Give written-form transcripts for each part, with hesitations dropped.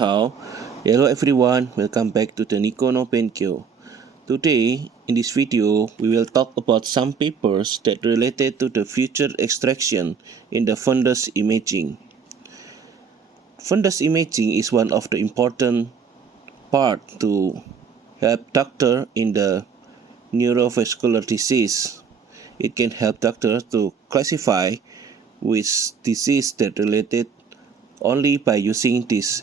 Hao. Hello everyone, welcome back to the Nico no Benkyo. Today, in this video, we will talk about some papers that related to the future extraction in the fundus imaging. Fundus imaging is one of the important part to help doctor in the neurovascular disease. It can help doctor to classify which disease that related only by using this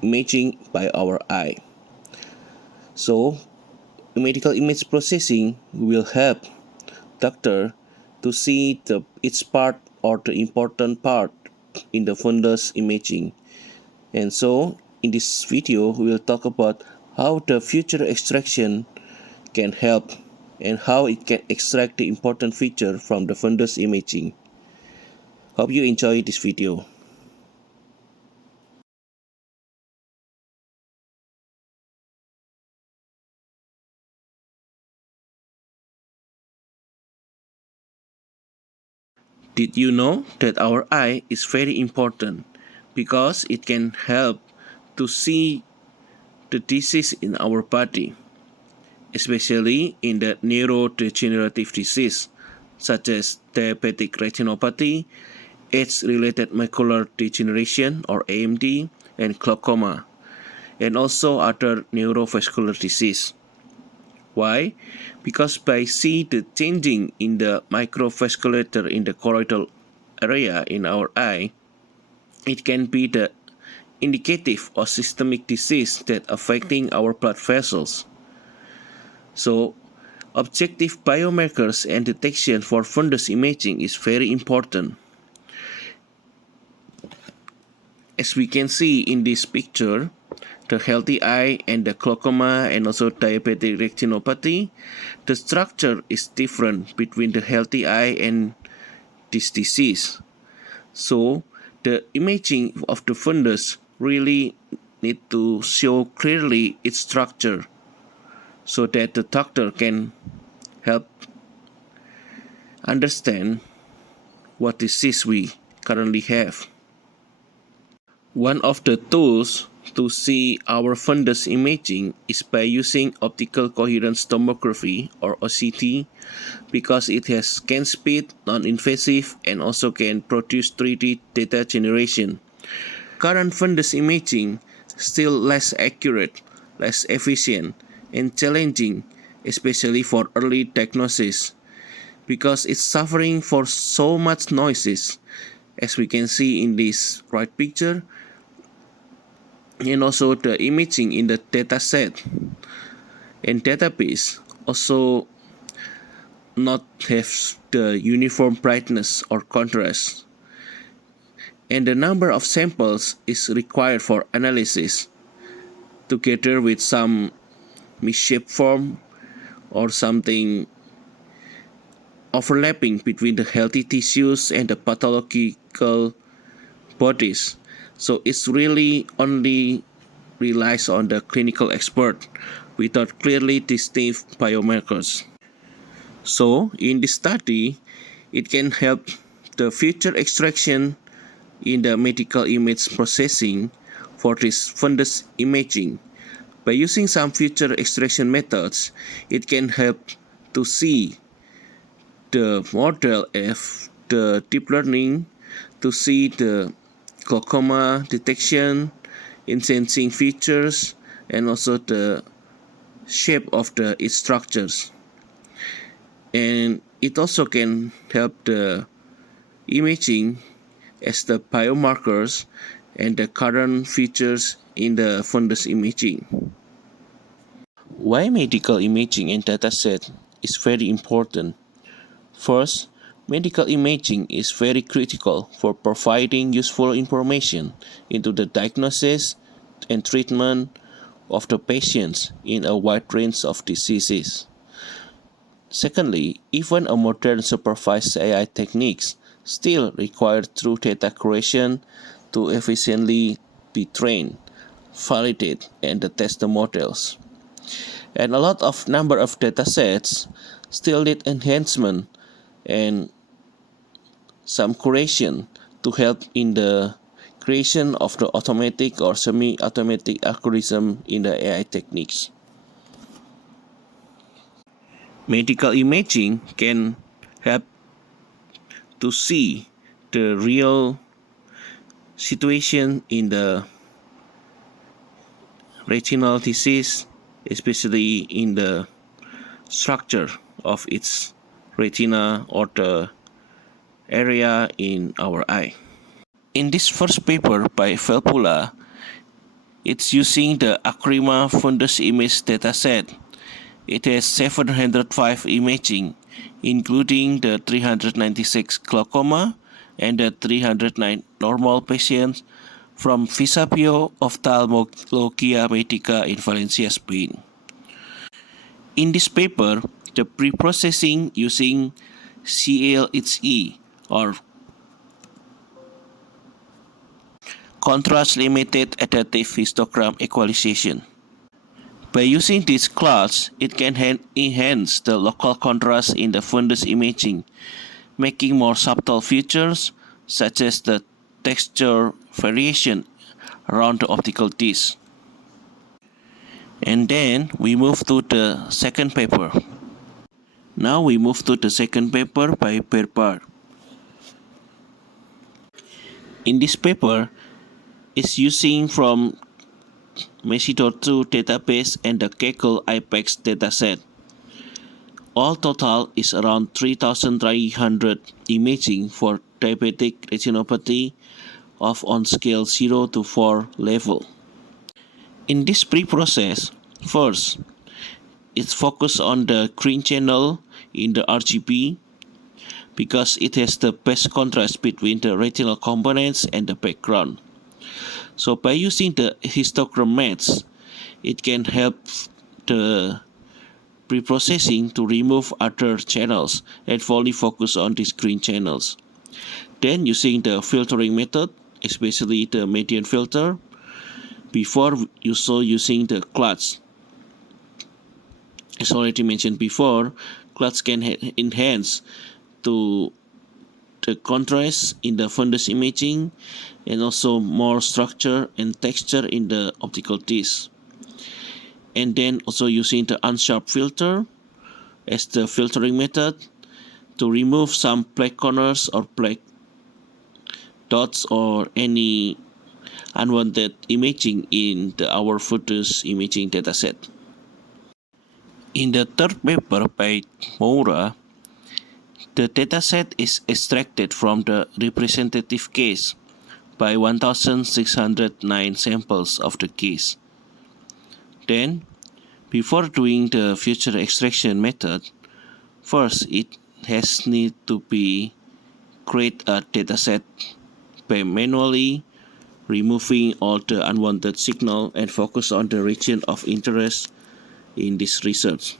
imaging by our eye. So, medical image processing will help doctor to see each part or the important part in the fundus imaging. And so, in this video, we will talk about how the future extraction can help and how it can extract the important feature from the fundus imaging. Hope you enjoy this video. Did you know that our eye is very important because it can help to see the disease in our body, especially in the neurodegenerative disease such as diabetic retinopathy, age-related macular degeneration or AMD, and glaucoma, and also other neurovascular disease. Why? Because by see the changing in the microvasculature in the choroidal area in our eye, it can be the indicative of systemic disease that affecting our blood vessels. So, objective biomarkers and detection for fundus imaging is very important. As we can see in this picture, the healthy eye and the glaucoma and also diabetic retinopathy, the structure is different between the healthy eye and this disease. So the imaging of the fundus really need to show clearly its structure so that the doctor can help understand what disease we currently have. One of the tools to see our fundus imaging is by using optical coherence tomography or OCT because it has scan speed, non-invasive, and also can produce 3D data generation. Current fundus imaging still less accurate, less efficient, and challenging, especially for early diagnosis because it's suffering for so much noises, as we can see in this right picture, and also the imaging in the dataset and database also not have the uniform brightness or contrast, and the number of samples is required for analysis together with some misshaped form or something overlapping between the healthy tissues and the pathological bodies. So it's really only relies on the clinical expert without clearly distinct biomarkers. So in this study, it can help the future extraction in the medical image processing for this fundus imaging. By using some future extraction methods, it can help to see the model of the deep learning to see the glaucoma detection, in sensing features, and also the shape of its structures. And it also can help the imaging as the biomarkers and the current features in the fundus imaging. Why medical imaging and dataset is very important? First, medical imaging is very critical for providing useful information into the diagnosis and treatment of the patients in a wide range of diseases. Secondly, even a modern supervised AI techniques still require true data curation to efficiently be trained, validate, and test the models. And a lot of number of datasets still need enhancement and some curation to help in the creation of the automatic or semi-automatic algorithm in the AI techniques. Medical imaging can help to see the real situation in the retinal disease, especially in the structure of its retina or the area in our eye. In this first paper by Felpula, it's using the Acrima fundus image dataset. It has 705 imaging, including the 396 glaucoma and the 309 normal patients from Visapio Ophthalmologia Medica in Valencia, Spain. In this paper, the pre-processing using CLHE or contrast-limited adaptive histogram equalization. By using this class, it can enhance the local contrast in the fundus imaging, making more subtle features such as the texture variation around the optical disc. And then we move to the second paper. Now we move to the second paper by Perpar. In this paper, it's using from Mesidor2 database and the Kaggle IPEX dataset. All total is around 3,300 imaging for diabetic retinopathy of on scale 0 to 4 level. In this pre-process, first, it's focused on the green channel in the RGB because it has the best contrast between the retinal components and the background. So by using the histogram maths, it can help the pre-processing to remove other channels and fully focus on these green channels. Then using the filtering method, especially the median filter, before you saw using the CLUTS. As already mentioned before, CLUTS can enhance to the contrast in the fundus imaging and also more structure and texture in the optical disc. And then also using the unsharp filter as the filtering method to remove some black corners or black dots or any unwanted imaging in our fundus imaging dataset. In the third paper by Moura, the dataset is extracted from the representative case by 1,609 samples of the case. Then, before doing the feature extraction method, first it has need to be create a dataset by manually removing all the unwanted signal and focus on the region of interest in this research.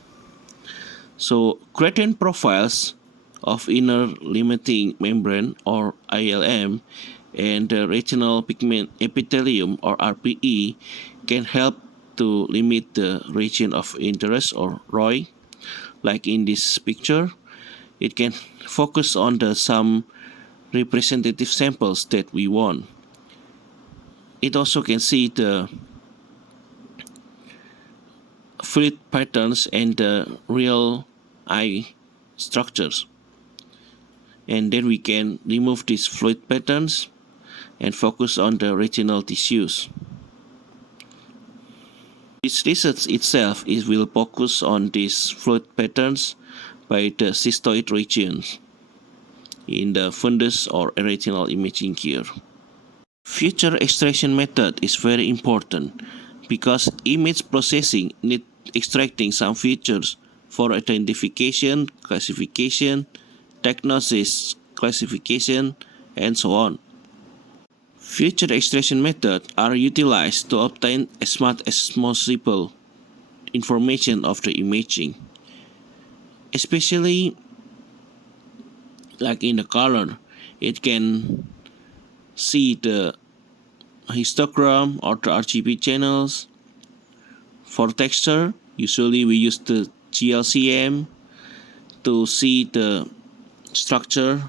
So gradient profiles of inner limiting membrane or ILM and the retinal pigment epithelium or RPE can help to limit the region of interest or ROI. Like in this picture, it can focus on the some representative samples that we want. It also can see the fluid patterns and the real eye structures. And then we can remove these fluid patterns and focus on the retinal tissues. This research itself will focus on these fluid patterns by the cystoid regions in the fundus or retinal imaging here. Feature extraction method is very important because image processing needs extracting some features for identification, classification, diagnosis, classification, and so on. Feature extraction methods are utilized to obtain as much as possible information of the imaging, especially like in the color. It can see the histogram or the RGB channels. For texture, usually we use the GLCM to see the structure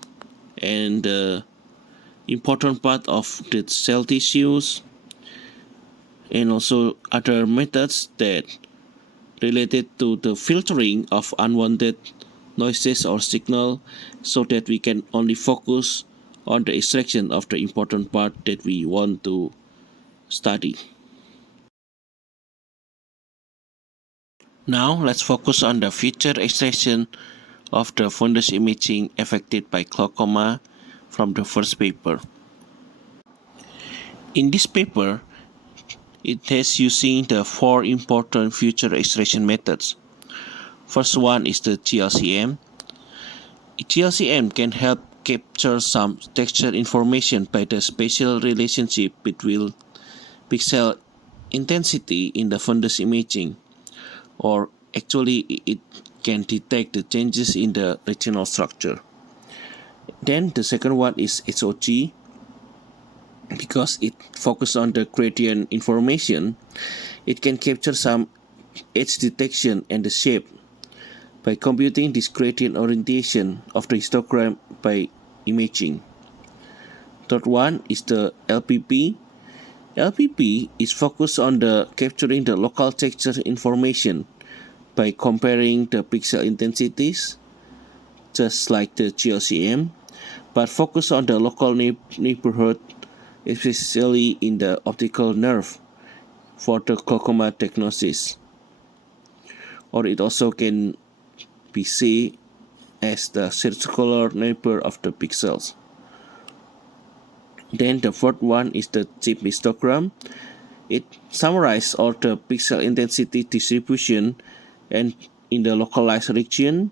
and important part of the cell tissues, and also other methods that related to the filtering of unwanted noises or signal, so that we can only focus on the extraction of the important part that we want to study. Now let's focus on the future extraction of the fundus imaging affected by glaucoma from the first paper. In this paper, it has using the four important future extraction methods. First one is the GLCM. GLCM can help capture some texture information by the spatial relationship between pixel intensity in the fundus imaging, or actually it can detect the changes in the retinal structure. Then the second one is HOG. Because it focuses on the gradient information, it can capture some edge detection and the shape by computing this gradient orientation of the histogram by imaging. Third one is the LPP. LPP is focused on the capturing the local texture information by comparing the pixel intensities, just like the GLCM, but focus on the local neighborhood, especially in the optical nerve for the glaucoma diagnosis. Or it also can be seen as the circular neighbor of the pixels. Then the fourth one is the chip histogram. It summarizes all the pixel intensity distribution and in the localized region,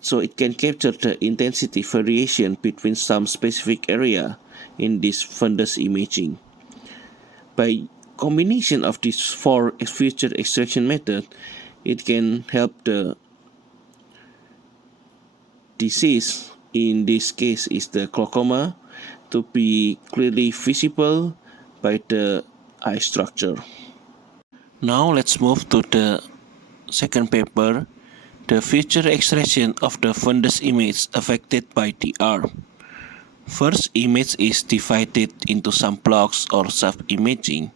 so it can capture the intensity variation between some specific area in this fundus imaging. By combination of these four future extraction methods, it can help the disease, in this case is the glaucoma, to be clearly visible by the eye structure. Now let's move to the second paper, the future extraction of the fundus image affected by DR. First image is divided into some blocks or sub-imaging,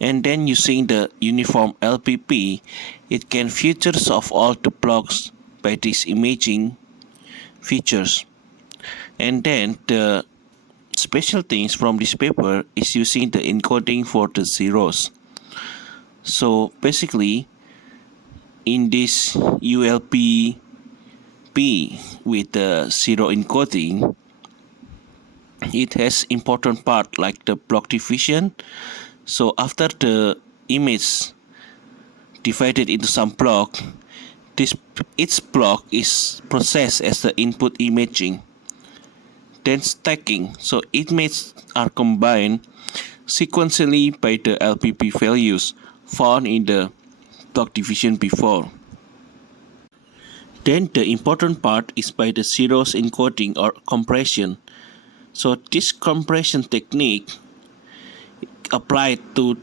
and then using the uniform LPP, it can features of all the blocks by these imaging features. And then the special things from this paper is using the encoding for the zeros. So basically, in this ULPP with the zero encoding, it has important part like the block division. So after the image divided into some block, each block is processed as the input imaging. Then stacking, so images are combined sequentially by the LPP values found in the block division before. Then the important part is by the zeros encoding or compression. So this compression technique applied to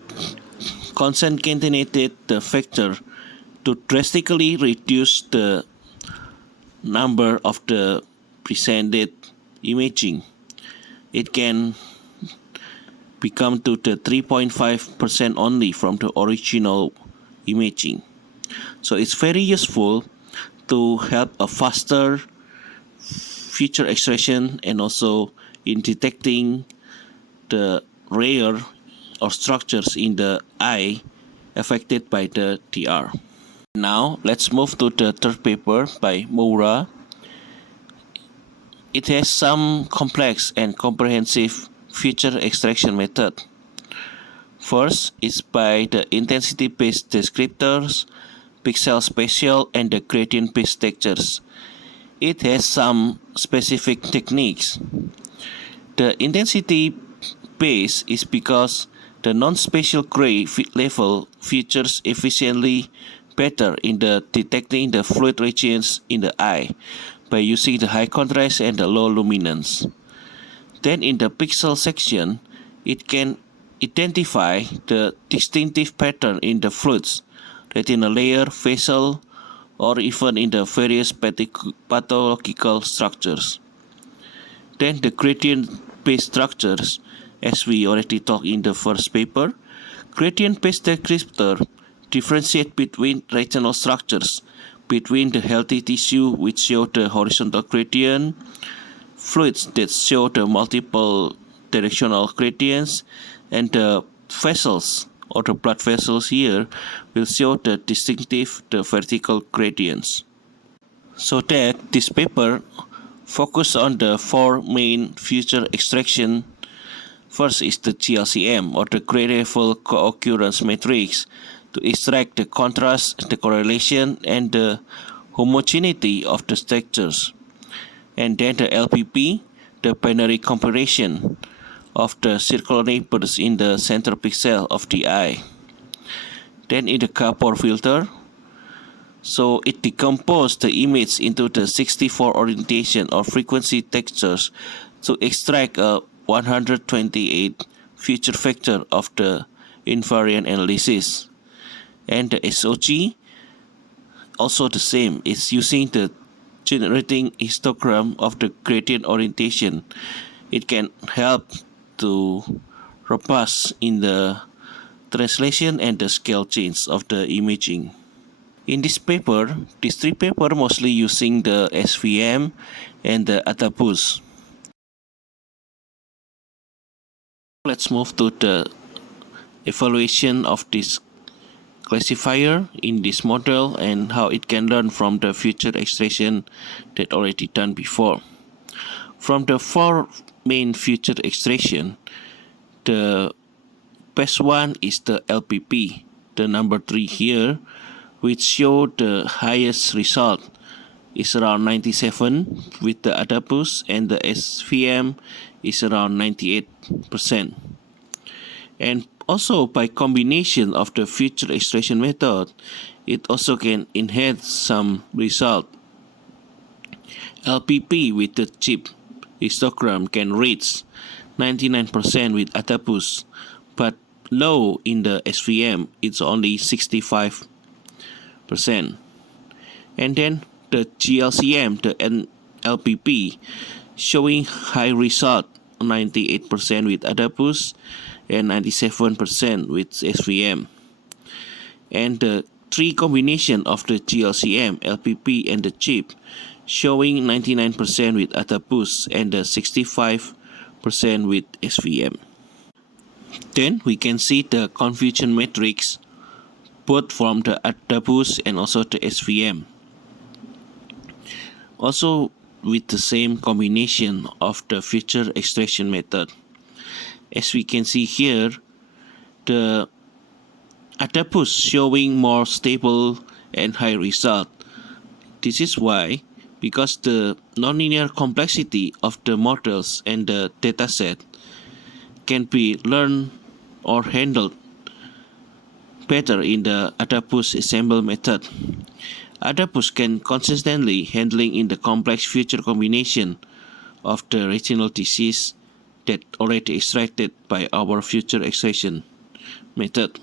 concatenated the factor to drastically reduce the number of the presented imaging. It can become to the 3.5% only from the original imaging. So it's very useful to help a faster feature extraction and also in detecting the rare or structures in the eye affected by the DR. Now let's move to the third paper by Moura. It has some complex and comprehensive feature extraction method. First is by the intensity-based descriptors, pixel spatial, and the gradient-based textures. It has some specific techniques. The intensity base is because the non-spatial gray level features efficiently better in the detecting the fluid regions in the eye by using the high contrast and the low luminance. Then in the pixel section, it can identify the distinctive pattern in the fluids, retinal layer, vessel, or even in the various pathological structures. Then the gradient-based structures, as we already talked in the first paper, gradient-based descriptor differentiate between retinal structures, between the healthy tissue which show the horizontal gradient, fluids that show the multiple directional gradients, and the vessels or the blood vessels here will show the vertical gradients. So that this paper focus on the four main feature extraction. First is the GLCM or the grade-level co-occurrence matrix to extract the contrast, the correlation, and the homogeneity of the structures. And then the LPP, the binary comparison of the circular neighbors in the center pixel of the eye. Then in the Kapor filter, so it decomposes the image into the 64 orientation or frequency textures to extract a 128 feature factor of the invariant analysis. And the SOG, also the same, it's using the generating histogram of the gradient orientation. It can help to robust in the translation and the scale change of the imaging. In this paper, these three papers mostly using the SVM and the ATAPUS. Let's move to the evaluation of this classifier in this model and how it can learn from the feature extraction that already done before. From the four main feature extraction, the best one is the LPP, the number 3 here, which show the highest result is around 97 with the ATAPUS, and the SVM is around 98%. And also by combination of the feature extraction method, it also can enhance some result. LPP with the chip histogram can reach 99% with ATAPUS, but low in the SVM, it's only 65%. And then the GLCM, the LPP, showing high result, 98% with ATAPUS and 97% with SVM. And the three combination of the GLCM, LPP, and the chip showing 99% with ATAPUS and 65% with SVM. Then we can see the confusion matrix both from the ATAPUS and also the SVM. Also with the same combination of the feature extraction method. As we can see here, the ATAPUS showing more stable and high result. This is why, because the nonlinear complexity of the models and the dataset can be learned or handled better in the ATAPUS assemble method. ATAPUS can consistently handling in the complex feature combination of the retinal disease that already extracted by our feature extraction method.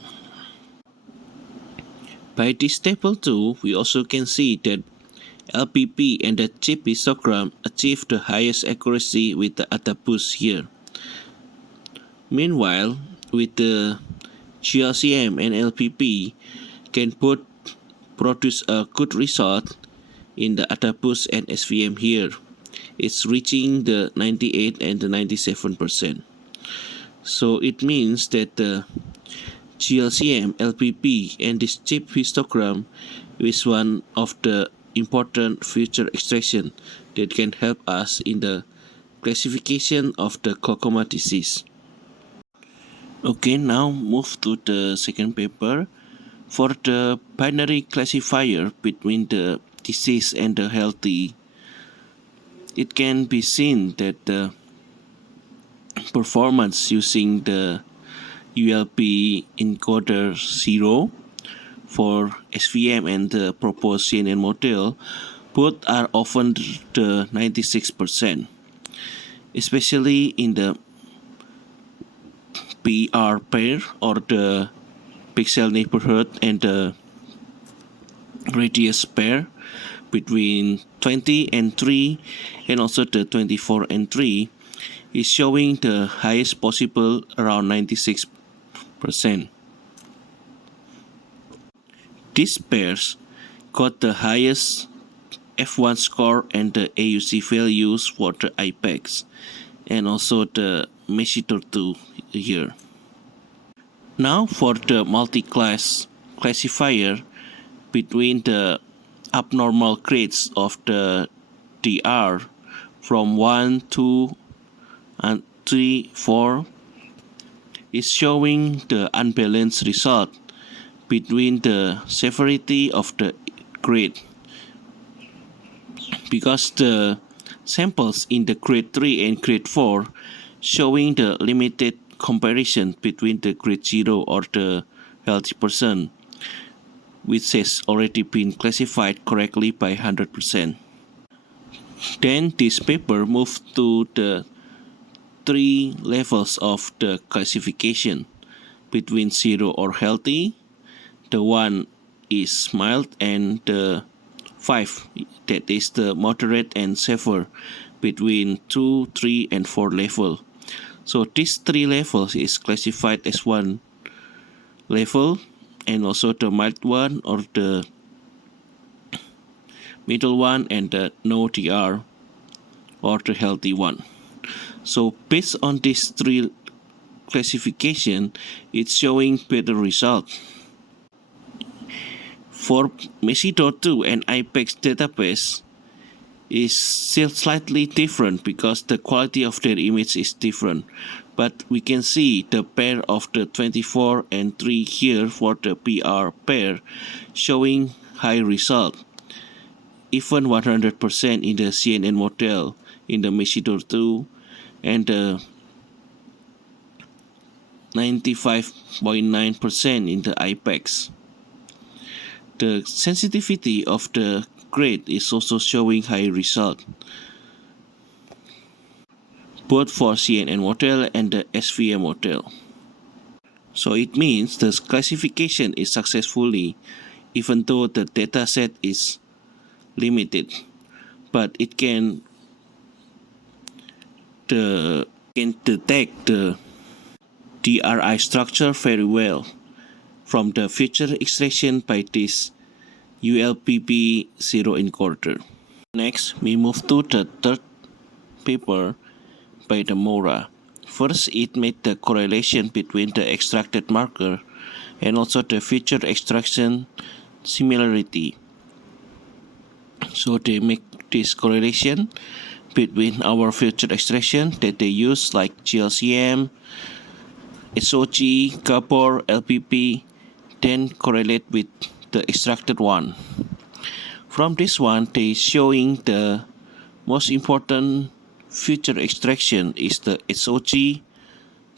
By this table 2, we also can see that LPP and the chip histogram achieve the highest accuracy with the ATAPUS here. Meanwhile, with the GLCM and LPP can both produce a good result in the ATAPUS and SVM here. It's reaching the 98 and the 97%. So it means that the GLCM, LPP, and this chip histogram is one of the important feature extraction that can help us in the classification of the glaucoma disease. Okay, now move to the second paper. For the binary classifier between the disease and the healthy, it can be seen that the performance using the ULP encoder 0 for SVM and the proposed CNN model, both are often the 96%, especially in the PR pair or the pixel neighborhood and the radius pair. between 20 and 3 and also the 24 and 3 is showing the highest possible around 96%. These pairs got the highest F1 score and the AUC values for the IPEX and also the Mesitor 2 here. Now for the multi-class classifier between the abnormal grades of the DR from 1, 2, and 3, 4 is showing the unbalanced result between the severity of the grade, because the samples in the grade 3 and grade 4 showing the limited comparison between the grade 0 or the healthy person, which has already been classified correctly by 100%. Then this paper moved to the 3 levels of the classification between 0 or healthy, the 1 is mild, and the 5, that is the moderate and severe, between 2, 3, and 4 level. So these 3 levels is classified as one level, and also the mild one or the middle one and the no DR or the healthy one. So based on these 3 classification, it's showing better result. For Mesitor 2 and IPEX database is still slightly different because the quality of their image is different. But we can see the pair of the 24 and 3 here for the PR pair showing high result. Even 100% in the CNN model in the Mesitor 2 and 95.9% in the IPEX. The sensitivity of the grade is also showing high result, both for CNN model and the SVM model. So it means the classification is successfully, even though the dataset is limited, but it can detect the DRI structure very well from the feature extraction by this ULPP0 encoder. Next, we move to the third paper by the Mora. First, it made the correlation between the extracted marker and also the feature extraction similarity. So they make this correlation between our feature extraction that they use like GLCM, SOG, Gabor, LPP, then correlate with the extracted one. From this one, they showing the most important feature extraction is the SOG,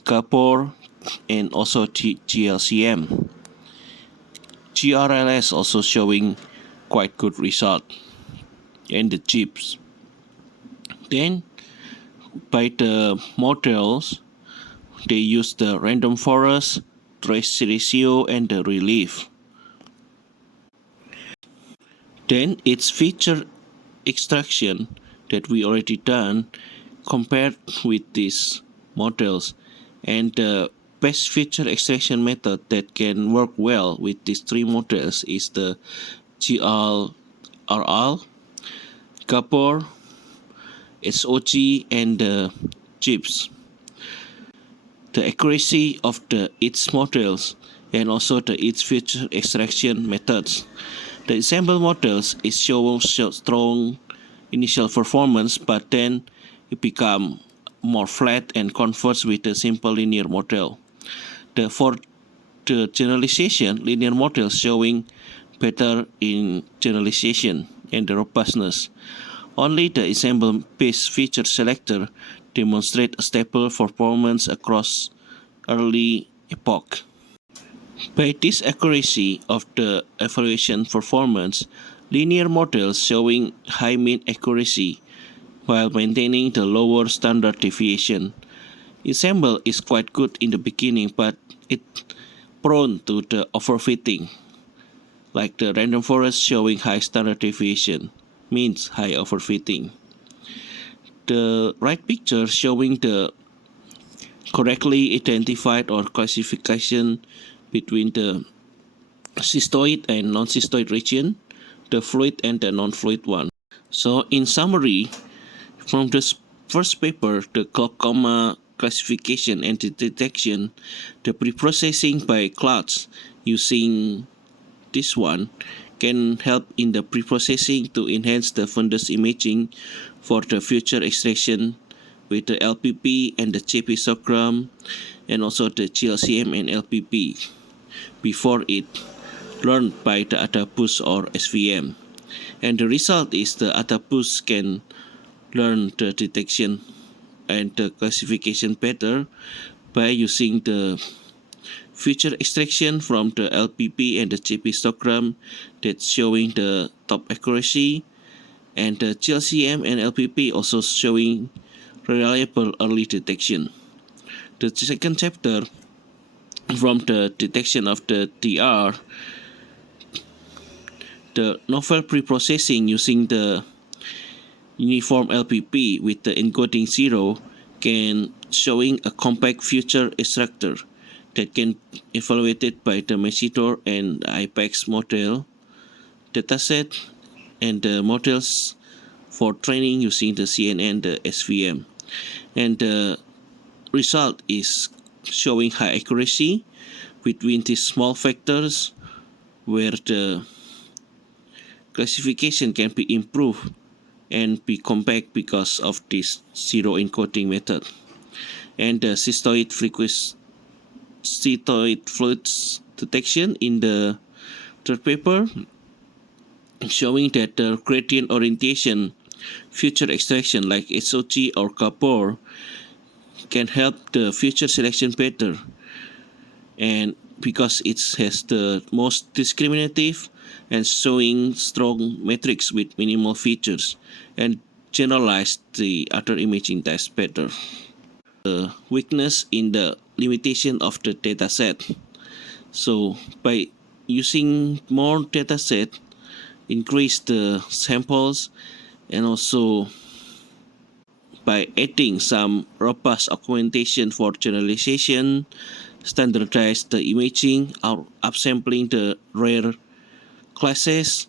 Gabor, and also GLCM. GRLS also showing quite good result, and the chips. Then by the models, they use the random forest, trace ratio, and the relief. Then its feature extraction that we already done compared with these models, and the best feature extraction method that can work well with these 3 models is the GRL, Gabor, SOG, and the chips. The accuracy of its models and also its feature extraction methods. The ensemble models is showing strong initial performance, but then it become more flat and converts with a simple linear model. For the generalization, linear models showing better in generalization and the robustness. Only the ensemble-based feature selector demonstrate a stable performance across early epoch. By this accuracy of the evaluation performance, linear models showing high mean accuracy while maintaining the lower standard deviation. Ensemble is quite good in the beginning, but it's prone to the overfitting, like the random forest showing high standard deviation. means high overfitting. The right picture showing the correctly identified or classification between the cystoid and non-cystoid region, the fluid and the non-fluid one. So in summary, from the first paper, the glaucoma classification and detection, the preprocessing by clouds using this one can help in the preprocessing to enhance the fundus imaging for the future extraction with the LPP and the CP-sogram and also the GLCM and LPP before it learned by the ADAPUS or SVM. And the result is the ADAPUS can learn the detection and the classification better by using the future extraction from the LPP and the CP histogram that's showing the top accuracy, and the GLCM and LPP also showing reliable early detection. The second chapter from the detection of the DR, the novel preprocessing using the uniform LPP with the encoding 0 can showing a compact future extractor that can evaluated by the Mesidor and IPEX model dataset and the models for training using the CNN, the SVM. And the result is showing high accuracy between these small factors where the classification can be improved and be compact because of this zero encoding method. And the cystoid fluids detection in the third paper showing that the gradient orientation future extraction like SOG or Kapor can help the future selection better, and because it has the most discriminative and showing strong matrix with minimal features and generalize the other imaging tests better. The weakness in the limitation of the dataset. So by using more dataset, increase the samples, and also by adding some robust augmentation for generalization, standardize the imaging, or upsampling the rare classes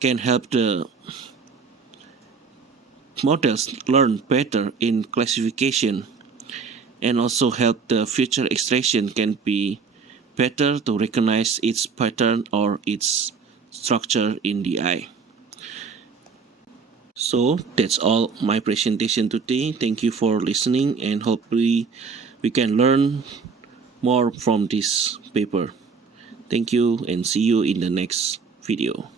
can help the models learn better in classification, and also help the future extraction can be better to recognize its pattern or its structure in the eye. So that's all my presentation today. Thank you for listening, and hopefully we can learn more from this paper. Thank you, and see you in the next video.